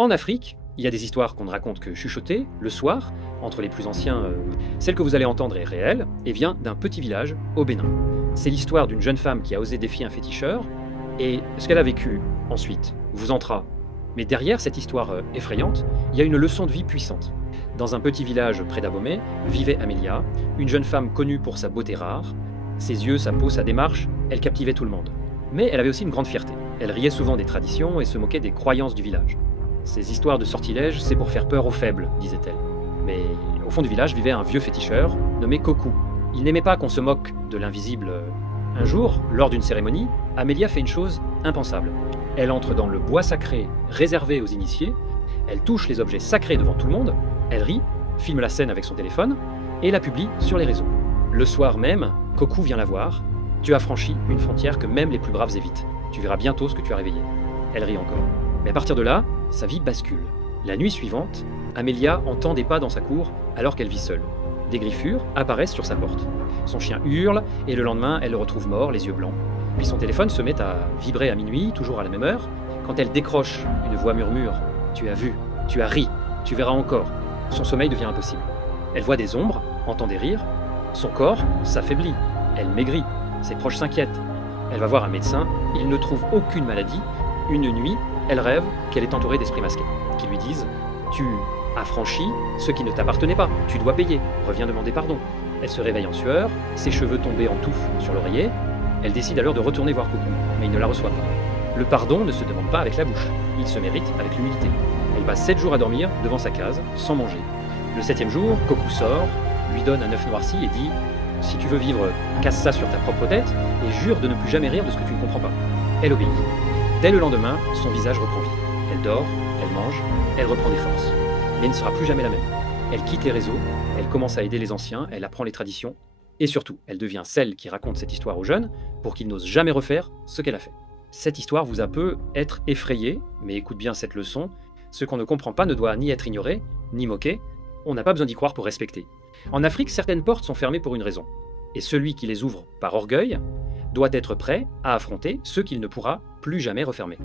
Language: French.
En Afrique, il y a des histoires qu'on ne raconte que chuchotées, le soir, entre les plus anciens. Celle que vous allez entendre est réelle et vient d'un petit village au Bénin. C'est l'histoire d'une jeune femme qui a osé défier un féticheur, et ce qu'elle a vécu ensuite vous entra. Mais derrière cette histoire effrayante, il y a une leçon de vie puissante. Dans un petit village près d'Abomey, vivait Amélia, une jeune femme connue pour sa beauté rare. Ses yeux, sa peau, sa démarche, elle captivait tout le monde. Mais elle avait aussi une grande fierté. Elle riait souvent des traditions et se moquait des croyances du village. Ces histoires de sortilèges, c'est pour faire peur aux faibles, disait-elle. Mais au fond du village vivait un vieux féticheur nommé Kokou. Il n'aimait pas qu'on se moque de l'invisible. Un jour, lors d'une cérémonie, Amélia fait une chose impensable. Elle entre dans le bois sacré réservé aux initiés, elle touche les objets sacrés devant tout le monde, elle rit, filme la scène avec son téléphone et la publie sur les réseaux. Le soir même, Kokou vient la voir. Tu as franchi une frontière que même les plus braves évitent. Tu verras bientôt ce que tu as réveillé. Elle rit encore. Mais à partir de là, sa vie bascule. La nuit suivante, Amélia entend des pas dans sa cour alors qu'elle vit seule. Des griffures apparaissent sur sa porte. Son chien hurle et le lendemain, elle le retrouve mort, les yeux blancs. Puis son téléphone se met à vibrer à minuit, toujours à la même heure. Quand elle décroche, une voix murmure « Tu as vu, tu as ri, tu verras encore ». Son sommeil devient impossible. Elle voit des ombres, entend des rires. Son corps s'affaiblit, elle maigrit, ses proches s'inquiètent. Elle va voir un médecin, il ne trouve aucune maladie. Une nuit, elle rêve qu'elle est entourée d'esprits masqués, qui lui disent « Tu as franchi ce qui ne t'appartenait pas, tu dois payer, reviens demander pardon ». Elle se réveille en sueur, ses cheveux tombés en touffe sur l'oreiller. Elle décide alors de retourner voir Kokou, mais il ne la reçoit pas. Le pardon ne se demande pas avec la bouche, il se mérite avec l'humilité. Elle passe 7 jours à dormir devant sa case, sans manger. Le 7e jour, Kokou sort, lui donne un œuf noirci et dit « Si tu veux vivre, casse ça sur ta propre tête et jure de ne plus jamais rire de ce que tu ne comprends pas ». Elle obéit. Dès le lendemain, son visage reprend vie. Elle dort, elle mange, elle reprend des forces. Mais elle ne sera plus jamais la même. Elle quitte les réseaux, elle commence à aider les anciens, elle apprend les traditions, et surtout, elle devient celle qui raconte cette histoire aux jeunes pour qu'ils n'osent jamais refaire ce qu'elle a fait. Cette histoire vous a peut être effrayé, mais écoute bien cette leçon, ce qu'on ne comprend pas ne doit ni être ignoré, ni moqué, on n'a pas besoin d'y croire pour respecter. En Afrique, certaines portes sont fermées pour une raison, et celui qui les ouvre par orgueil doit être prêt à affronter ceux qu'il ne pourra plus jamais refermer.